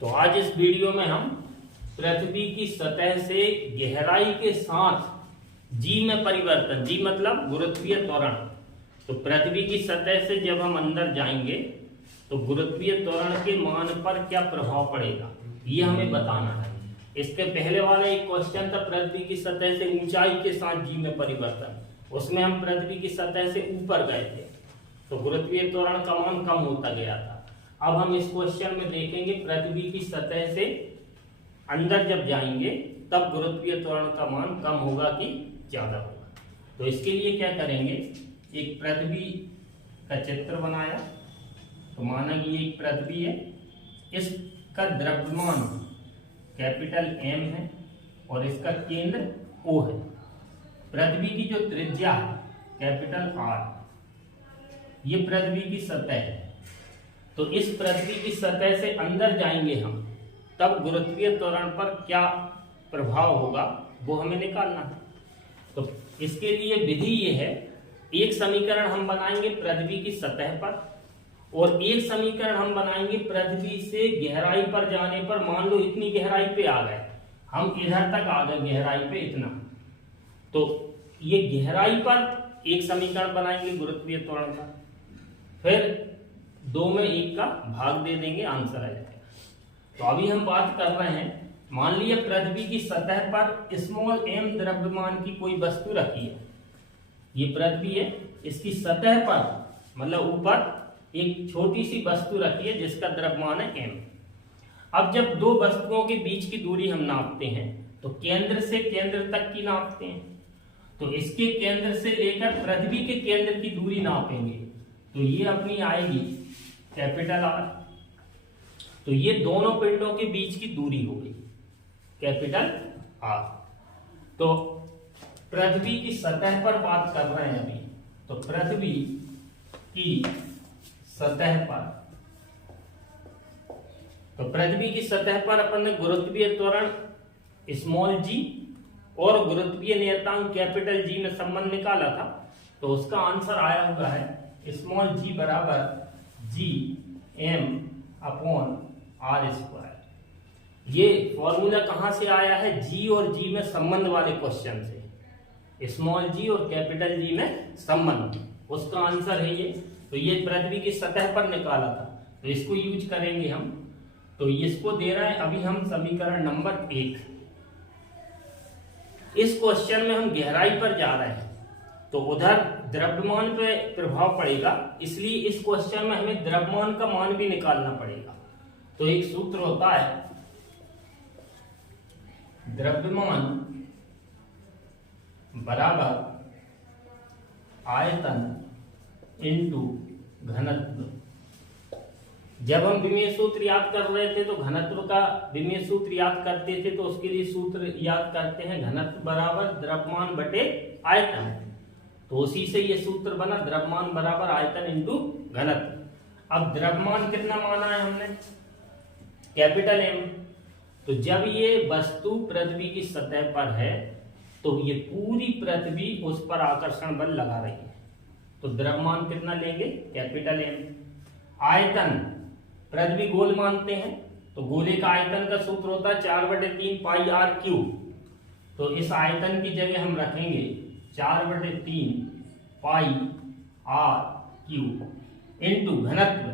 तो आज इस वीडियो में हम पृथ्वी की सतह से गहराई के साथ जी में परिवर्तन, जी मतलब गुरुत्वीय त्वरण। तो पृथ्वी की सतह से जब हम अंदर जाएंगे तो गुरुत्वीय त्वरण के मान पर क्या प्रभाव पड़ेगा ये हमें बताना है। इसके पहले वाला एक क्वेश्चन था पृथ्वी की सतह से ऊंचाई के साथ जी में परिवर्तन, उसमें हम पृथ्वी की सतह से ऊपर गए थे तो गुरुत्वीय त्वरण का मान कम होता गया था। अब हम इस क्वेश्चन में देखेंगे पृथ्वी की सतह से अंदर जब जाएंगे तब गुरुत्वीय त्वरण का मान कम होगा कि ज्यादा होगा। तो इसके लिए क्या करेंगे, एक पृथ्वी का चित्र बनाया। तो माना कि ये एक पृथ्वी है, इसका द्रव्यमान कैपिटल M है और इसका केंद्र O है। पृथ्वी की जो त्रिज्या है कैपिटल R, ये पृथ्वी की सतह है। तो इस पृथ्वी की सतह से अंदर जाएंगे हम तब गुरुत्वीय त्वरण पर क्या प्रभाव होगा वो हमें निकालना है। तो इसके लिए विधि ये है, एक समीकरण हम बनाएंगे पृथ्वी की सतह पर और एक समीकरण हम बनाएंगे पृथ्वी से गहराई पर जाने पर। मान लो इतनी गहराई पे आ गए, हम इधर तक आ गए गहराई पे इतना, तो ये गहराई पर एक समीकरण बनाएंगे गुरुत्वीय त्वरण का, फिर 2 में 1 का भाग दे देंगे, आंसर आ जाएगा। तो अभी हम बात कर रहे हैं, मान लिया पृथ्वी की सतह पर स्मॉल m द्रव्यमान की कोई वस्तु रखी है। ये पृथ्वी है, इसकी सतह पर मतलब ऊपर एक छोटी सी वस्तु रखी है जिसका द्रव्यमान है m। अब जब दो वस्तुओं के बीच की दूरी हम नापते हैं तो केंद्र से केंद्र तक की नापते हैं। तो इसके केंद्र से लेकर पृथ्वी के केंद्र की दूरी नापेंगे तो ये अपनी आएगी कैपिटल R। तो ये दोनों पिंडों के बीच की दूरी हो गई कैपिटल R। तो पृथ्वी की सतह पर बात कर रहे हैं अभी। तो पृथ्वी की सतह पर, तो पृथ्वी की सतह पर अपन ने गुरुत्वीय त्वरण स्मॉल g और गुरुत्वीय नियतांक कैपिटल G में संबंध निकाला था। तो उसका आंसर आया हुआ है स्मॉल g बराबर Gm अपॉन R स्क्वायर। ये फॉर्मूला कहां से आया है, G और G में संबंध वाले क्वेश्चन से। स्मॉल g और कैपिटल G में संबंध, उसका आंसर है ये। तो ये पृथ्वी की सतह पर निकाला था तो इसको यूज करेंगे हम। तो इसको दे रहा है अभी हम समीकरण नंबर 1। इस क्वेश्चन में हम गहराई पर जा रहे हैं तो उधर द्रव्यमान पे प्रभाव पड़ेगा, इसलिए इस क्वेश्चन में हमें द्रव्यमान का मान भी निकालना पड़ेगा। तो एक सूत्र होता है द्रव्यमान बराबर आयतन इंटू घनत्व। जब हम विमीय सूत्र याद कर रहे थे तो घनत्व का विमीय सूत्र याद करते थे, तो उसके लिए सूत्र याद करते हैं घनत्व बराबर द्रव्यमान बटे आयतन। तो उसी से ये सूत्र बना द्रव्यमान बराबर आयतन इंटू घनत्व। अब द्रव्यमान कितना माना है हमने, कैपिटल M। तो जब ये वस्तु पृथ्वी की सतह पर है तो ये पूरी पृथ्वी उस पर आकर्षण बल लगा रही है। तो द्रव्यमान कितना लेंगे, कैपिटल M। आयतन, पृथ्वी गोल मानते हैं तो गोले का आयतन का सूत्र होता है 4/3 पाई r क्यूब। तो इस आयतन की जगह हम रखेंगे 4/3 पाई r क्यूब इंटू घनत्व।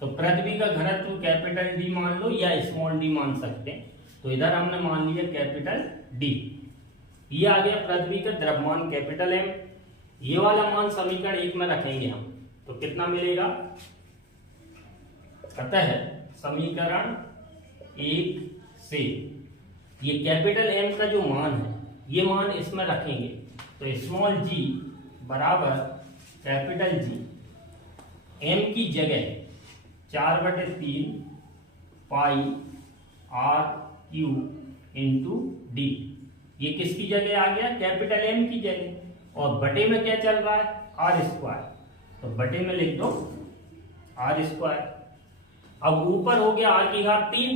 तो पृथ्वी का घनत्व कैपिटल D मान लो या स्मॉल d मान सकते हैं। तो इधर हमने मान लिया कैपिटल D। ये आ गया पृथ्वी का द्रव्यमान कैपिटल M। ये वाला मान समीकरण 1 में रखेंगे हम तो कितना मिलेगा, अतः समीकरण 1 से ये कैपिटल M का जो मान है ये मान इसमें रखेंगे। तो स्मॉल g बराबर कैपिटल G, M की जगह 4/3 पाई r क्यूब इंटू D। ये किसकी जगह आ गया, कैपिटल M की जगह। और बटे में क्या चल रहा है, R स्क्वायर। तो बटे में लिख दो R स्क्वायर। अब ऊपर हो गया R की घात 3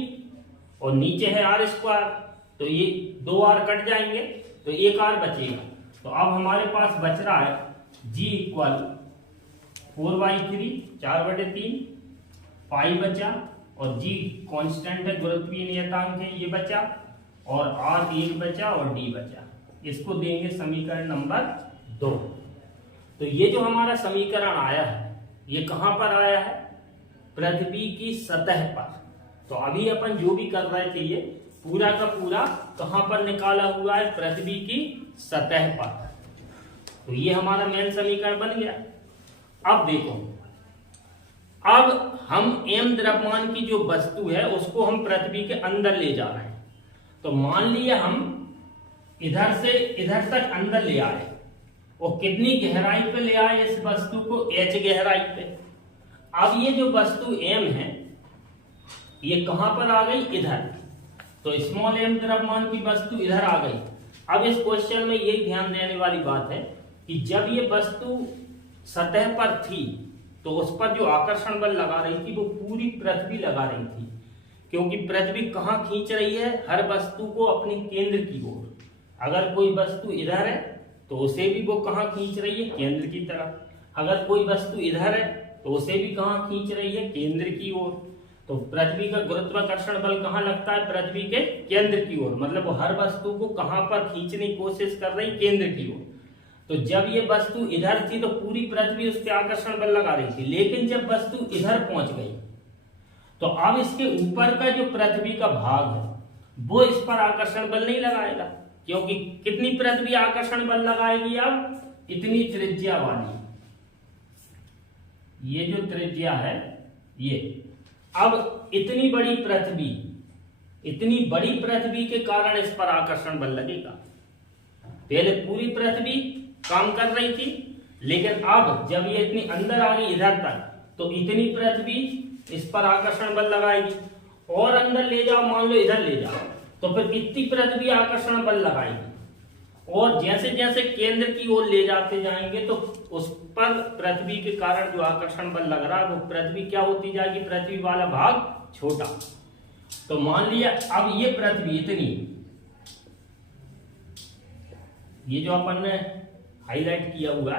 और नीचे है R स्क्वायर, तो ये 2 R कट जाएंगे तो 1 R बचेगा। तो अब हमारे पास बच रहा है G इक्वल 4/3 4/3 पाई बचा और जी कांस्टेंट है, गुरुत्वीय नियतांक है, ये बचा, और आर 1 बचा और डी बचा। इसको देंगे समीकरण नंबर 2। तो ये जो हमारा समीकरण आया है ये कहां पर आया है? पृथ्वी की सतह पर। तो अभी अपन जो भी कर रहे थे ये पूरा का पूरा कहां पर निकाला हुआ है? पृथ्वी की सतह पर। तो ये हमारा मेन समीकरण बन गया। अब देखो, अब हम m द्रव्यमान की जो वस्तु है उसको हम पृथ्वी के अंदर ले जा रहे हैं। तो मान लिया हम इधर से इधर तक अंदर ले आए, और कितनी गहराई पे ले आए इस वस्तु को? h गहराई पे। अब ये जो वस्तु m है ये कहां पर आ गई? इधर। तो स्मॉल m द्रव्यमान की वस्तु इधर आ गई। अब इस क्वेश्चन में यही ध्यान देने वाली बात है कि जब ये वस्तु सतह पर थी तो उस पर जो आकर्षण बल लगा रही थी वो पूरी पृथ्वी लगा रही थी, क्योंकि पृथ्वी कहां खींच रही है? हर वस्तु को अपने केंद्र की ओर। अगर कोई वस्तु इधर है तो उसे भी वो कहां खींच रही है? केंद्र की तरफ। अगर कोई वस्तु इधर है तो उसे भी कहां खींच रही है? केंद्र की ओर। तो पृथ्वी का गुरुत्वाकर्षण बल कहां लगता है? पृथ्वी के केंद्र की ओर। मतलब वो हर वस्तु को कहां पर खींचने की कोशिश कर रही? केंद्र की ओर। तो जब ये वस्तु इधर थी तो पूरी पृथ्वी उस पर आकर्षण बल लगा रही थी, लेकिन जब वस्तु इधर पहुंच गई तो अब इसके ऊपर का जो पृथ्वी का भाग है वो इस पर आकर्षण बल नहीं लगाएगा, क्योंकि कितनी पृथ्वी आकर्षण बल लगाएगी? अब इतनी त्रिज्या वाली, ये जो त्रिज्या है ये। अब इतनी बड़ी पृथ्वी के कारण इस पर आकर्षण बल लगेगा। पहले पूरी पृथ्वी काम कर रही थी, लेकिन अब जब ये इतनी अंदर आ गई इधर तक तो इतनी पृथ्वी इस पर आकर्षण बल लगाएगी। और अंदर ले जाओ, मान लो इधर ले जाओ, तो फिर कितनी पृथ्वी आकर्षण बल लगाएगी। और जैसे जैसे केंद्र की ओर ले जाते जाएंगे तो उस पर पृथ्वी के कारण जो आकर्षण बल लग रहा है वो पृथ्वी क्या होती जाएगी? पृथ्वी वाला भाग छोटा। तो मान लिया अब ये पृथ्वी इतनी, ये जो अपन ने हाईलाइट किया हुआ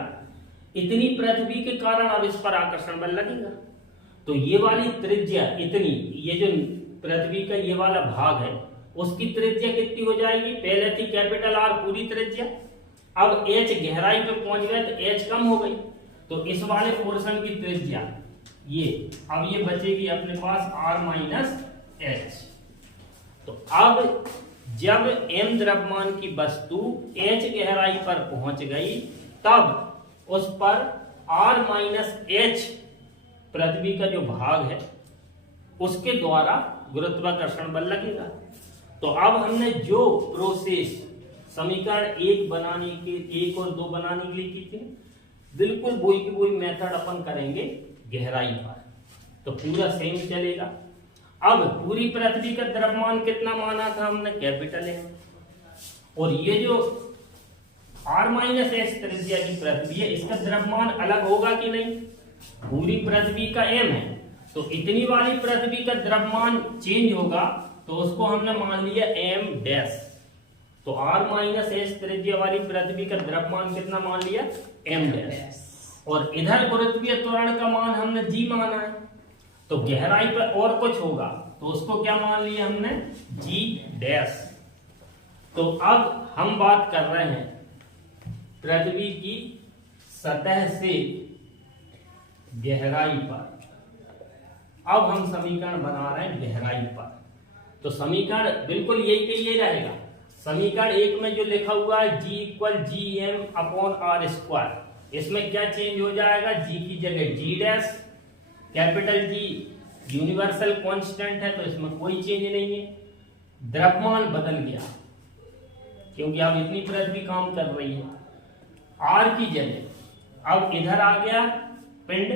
इतनी पृथ्वी के कारण अब इस पर आकर्षण बल लगेगा। तो ये वाली त्रिज्या इतनी, ये जो पृथ्वी का ये वाला भाग है उसकी त्रिज्या कितनी हो जाएगी? पहले थी कैपिटल R पूरी त्रिज्या, अब h गहराई पे पहुंच गए तो h कम हो गई। तो इस वाले पोर्शन की त्रिज्या ये, अब ये बचेगी अपने पास R माइनस h। तो अब जब m द्रव्यमान की वस्तु h गहराई पर पहुंच गई तब उस पर R माइनस h पृथ्वी का जो भाग है उसके द्वारा गुरुत्वाकर्षण बल लगेगा। तो अब हमने जो प्रोसेस समीकरण 1 बनाने के 1 और 2 बनाने के लिए की थी, बिल्कुल वही की वही मेथड अपन करेंगे गहराई पर, तो पूरा सेम चलेगा। अब पूरी पृथ्वी का द्रव्यमान कितना माना था हमने? कैपिटल है। और ये जो R माइनस एच त्रिज्या की पृथ्वी है इसका द्रव्यमान अलग होगा कि नहीं? पूरी पृथ्वी का m है तो इतनी वाली पृथ्वी का द्रव्यमान चेंज होगा, तो उसको हमने मान लिया m डैश। तो R माइनस एच त्रिज्या वाली पृथ्वी का द्रव्यमान कितना मान लिया? m dash. और इधर गुरुत्वीय त्वरण का मान हमने g माना है, तो गहराई पर और कुछ होगा तो उसको क्या मान लिया हमने? g dash. तो अब हम बात कर रहे हैं पृथ्वी की सतह से गहराई पर। अब हम समीकरण बना रहे हैं गहराई पर। तो समीकरण बिल्कुल यही के ये रहेगा। समीकरण 1 में जो लिखा हुआ है G equal G M upon R square, इसमें क्या चेंज हो जाएगा? G की जगह G dash, capital G universal constant है तो इसमें कोई चेंज नहीं है। द्रव्यमान बदल गया क्योंकि अब इतनी पृथ्वी काम कर रही है। R की जगह अब इधर आ गया पिंड,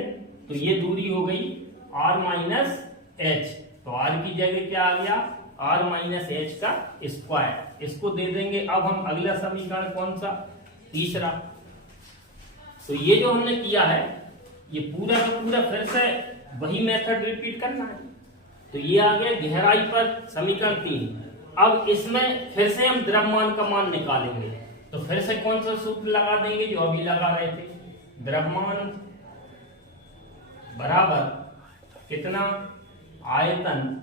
तो ये दूरी हो गई R माइनस एच, तो R की जगह क्या आ गया? R माइनस एच का स्क्वायर। इसको दे देंगे अब हम अगला समीकरण कौन सा? तीसरा। तो ये जो हमने किया है ये पूरा का पूरा फिर से वही मेथड रिपीट करना है। तो ये आ गया गहराई पर समीकरण 3। अब इसमें फिर से हम द्रव्यमान का मान निकालेंगे, तो फिर से कौन सा सूत्र लगा देंगे जो अभी लगा रहे थे? द्रव्यमान बराबर कितना? आयतन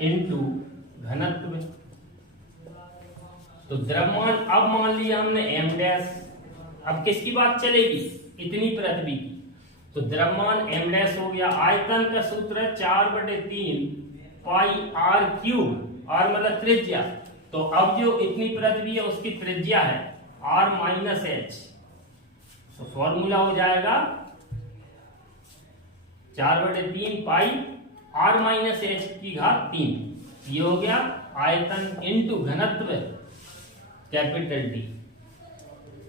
इंटू घनत्व। तो द्रव्यमान, अब मान लिया हमने m डैश, अब किसकी बात चलेगी, इतनी पृथ्वी की, तो द्रव्यमान m डैश हो गया। आयतन का सूत्र है 4/3 पाई r क्यूब, r मतलब त्रिज्या, तो अब जो इतनी पृथ्वी है उसकी त्रिज्या है r माइनस एच, तो फॉर्मूला हो जाएगा 4/3 पाई r माइनस एच की घात 3। ये हो गया आयतन इंटू घनत्व कैपिटल डी।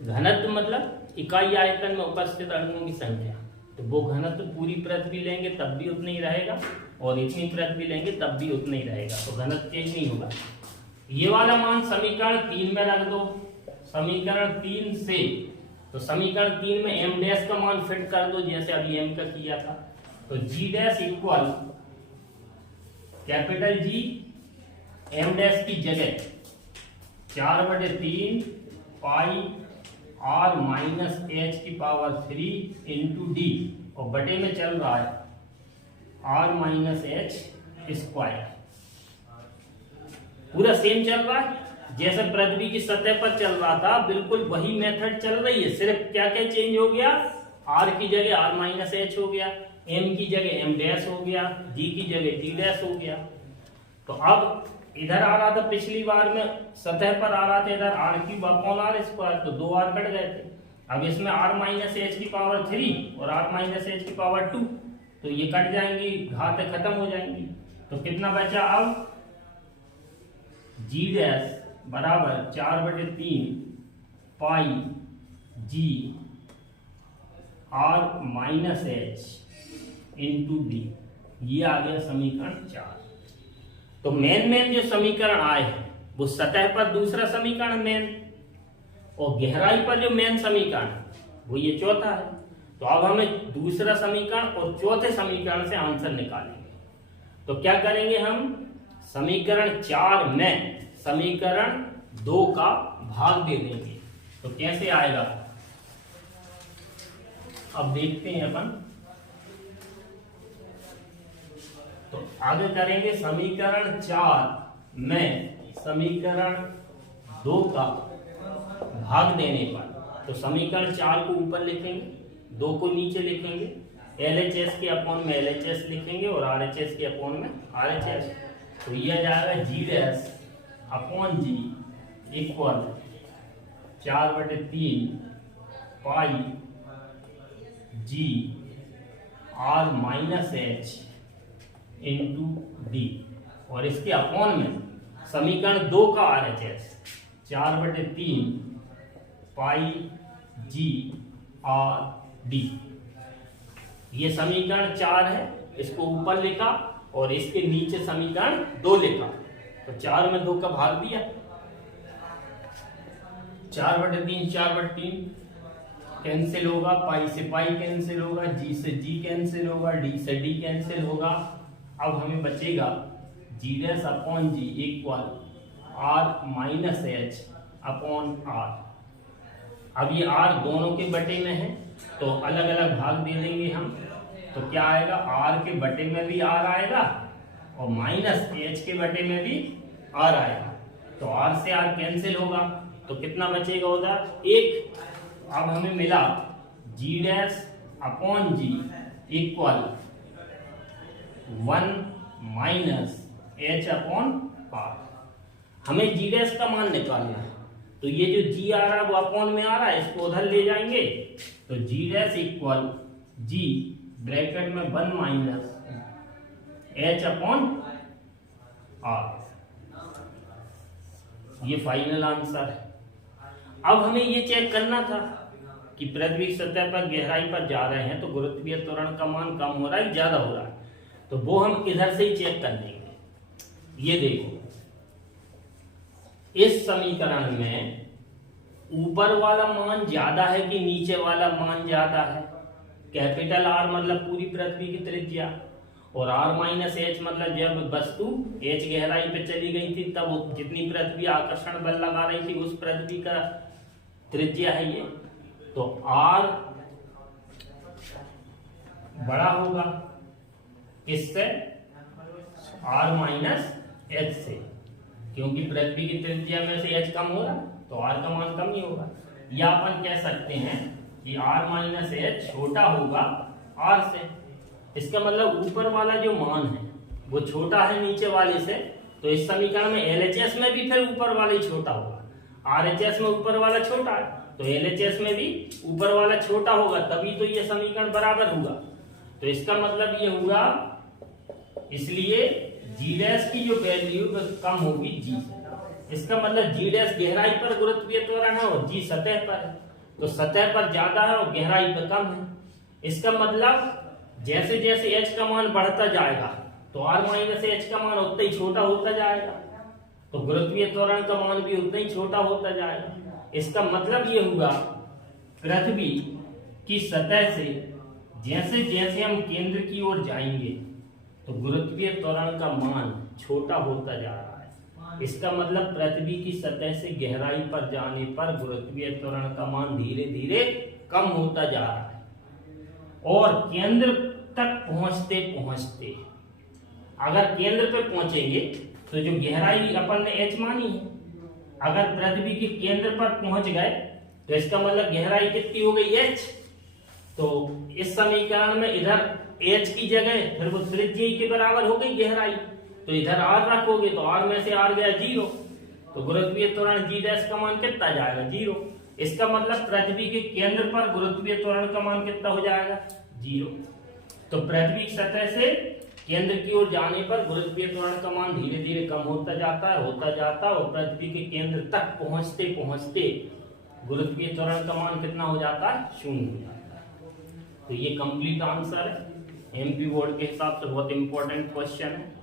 घनत्व मतलब इकाई आयतन में उपस्थित अणुओं की संख्या, तो वो घनत्व पूरी पृथ्वी लेंगे तब भी उतना ही रहेगा और इतनी पृथ्वी लेंगे तब भी उतना ही रहेगा, तो घनत्व चेंज नहीं होगा। ये वाला मान समीकरण 3 में रख दो। समीकरण 3 से, तो समीकरण 3 में m डैश का मान फिट कर दो जैसे अभी m का किया था, तो g dash equal capital G m dash की जगह 4/3 पाई r माइनस एच की पावर 3 इंटू डी, और बटे में चल रहा है r माइनस एच स्क्वायर। पूरा सेम चल रहा है जैसे पृथ्वी की सतह पर चल रहा था, बिल्कुल वही मेथड चल रही है, सिर्फ क्या क्या चेंज हो गया, r की जगह r माइनस एच हो गया, m की जगह m डैश हो गया, g की जगह g डैश हो गया। तो अब इधर आ रहा था, पिछली बार में सतह पर आ रहा था इधर r cube upon r square, तो 2 r कट गए थे। अब इसमें r माइनस एच की पावर 3 और r माइनस एच की पावर 2, तो ये कट जाएंगी, घातें खत्म हो जाएंगी, तो कितना बचा अब g डैश बराबर 4/3 पाई g r minus H into D. ये आ गया समीकरण 4। तो मेन जो समीकरण आए हैं वो सतह पर दूसरा समीकरण मेन, और गहराई पर जो मेन समीकरण वो ये चौथा है। तो अब हमें दूसरा समीकरण और चौथे समीकरण से आंसर निकालेंगे। तो क्या करेंगे, हम समीकरण 4 में समीकरण 2 का भाग दे देंगे। तो कैसे आएगा अब देखते हैं अपन। तो आगे करेंगे समीकरण 4 में समीकरण 2 का भाग देने पर, तो समीकरण 4 को ऊपर लिखेंगे, 2 को नीचे लिखेंगे, LHS के अपॉन में LHS लिखेंगे और RHS के अपॉन में RHS। तो ये आ जाएगा G dash upon G equal 4/3 पाई G R minus H into D, और इसके अपॉन में समीकरण 2 का RHS 4/3 पाई G R D। ये समीकरण 4 है, इसको ऊपर लिखा और इसके नीचे समीकरण 2 लिखा, तो 4 में 2 का भाग दिया, 4/3 4/3 कैंसिल होगा, पाई से पाई कैंसिल होगा, जी से जी कैंसिल होगा, डी से डी कैंसिल होगा। अब हमें बचेगा G dash upon G equal R minus H upon R. अब ये आर दोनों के बटे में है तो अलग अलग भाग दे देंगे हम। तो क्या आएगा, आर के बटे में भी आर आएगा और माइनस एच के बटे में भी आर आएगा, तो आर से आर कैंसिल होगा, तो कितना बचेगा उधर 1। अब हमें मिला G dash upon G equal 1 minus H upon R. हमें जी डैश का मान निकालना है, तो ये जो जी आ रहा है वो अपॉन में आ रहा है, इसको उधर ले जाएंगे, तो जी डैश इक्वल जी ब्रैकेट में 1 माइनस एच अपॉन आर। ये फाइनल आंसर है। अब हमें ये चेक करना था कि पृथ्वी की सतह पर गहराई पर जा रहे हैं तो गुरुत्वीय त्वरण का मान कम हो रहा है ज्यादा हो रहा है, तो वो हम इधर से ही चेक कर लेंगे। ये देखो, इस समीकरण में ऊपर वाला मान ज्यादा है कि नीचे वाला मान ज्यादा है। कैपिटल आर मतलब पूरी पृथ्वी की त्रिज्या, और आर माइनस एच मतलब जब वस्तु एच गहराई पे चली गई थी तब जितनी पृथ्वी आकर्षण बल लगा रही थी उस पृथ्वी का त्रिज्या है ये। तो आर बड़ा होगा इससे, r माइनस h से, क्योंकि पृथ्वी की त्रिज्या में से h कम हो रहा तो r का मान कम ही होगा। या अपन कह सकते हैं कि r माइनस h छोटा होगा r से। इसका मतलब ऊपर वाला जो मान है वो छोटा है नीचे वाले से, तो इस समीकरण में LHS में भी फिर ऊपर वाला ही छोटा होगा। RHS में ऊपर वाला छोटा है तो LHS में भी ऊपर वाला छोटा होगा, तभी तो ये समीकरण बराबर होगा। तो इसका मतलब ये हुआ, इसलिए G डैश की जो वैल्यू कम होगी G से। इसका मतलब G डैश गहराई पर गुरुत्वीय त्वरण है और G सतह पर है, तो सतह पर ज्यादा है और गहराई पर कम है। इसका मतलब जैसे जैसे h का मान बढ़ता जाएगा तो r माइनस h का मान उतना ही छोटा होता जाएगा, तो गुरुत्वीय त्वरण का मान भी उतना ही छोटा होता जाएगा। इसका मतलब ये हुआ पृथ्वी की सतह से जैसे जैसे हम केंद्र की ओर जाएंगे तो गुरुत्वीय त्वरण का मान छोटा होता जा रहा है। इसका मतलब पृथ्वी की सतह से गहराई पर जाने पर गुरुत्वीय त्वरण का मान धीरे धीरे कम होता जा रहा है, और केंद्र तक पहुंचते पहुंचते अगर केंद्र पे पहुंचेंगे तो जो गहराई अपन ने h मानी है, अगर पृथ्वी के केंद्र पर पहुंच गए तो इसका मतलब गहराई कितनी हो गई h। तो इस समीकरण में इधर h की जगह फिर वो त्रिज्या के बराबर हो गई गहराई, तो इधर r रखोगे तो r में से r गया 0, तो गुरुत्वीय त्वरण G डैश का मान कितना जाएगा 0। इसका मतलब पृथ्वी के केंद्र पर गुरुत्वीय त्वरण का मान कितना हो जाएगा 0। तो पृथ्वी की सतह से केंद्र की ओर जाने पर गुरुत्वीय त्वरण का मान धीरे धीरे कम होता जाता है और पृथ्वी के केंद्र तक पहुंचते पहुंचते गुरुत्वीय त्वरण का मान कितना हो जाता है 0 हो जाता है। तो ये कंप्लीट आंसर है, एमपी बोर्ड के हिसाब से बहुत इंपॉर्टेंट क्वेश्चन है।